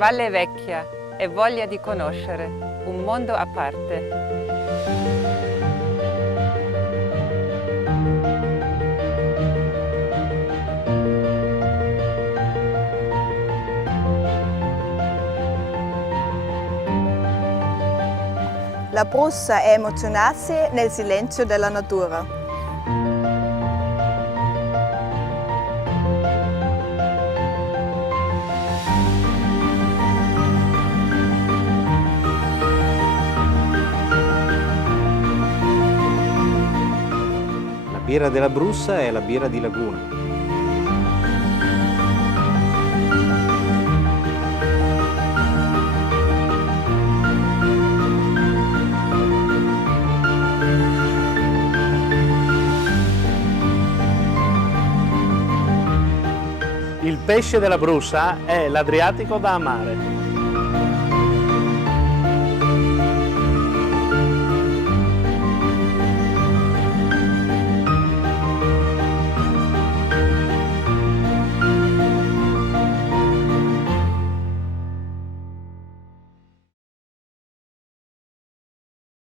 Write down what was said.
Valle Vecchia e voglia di conoscere un mondo a parte. L'Abruzzo è emozionarsi nel silenzio della natura. La birra della Brussa è la birra di Laguna. Il pesce della Brussa è l'Adriatico da amare.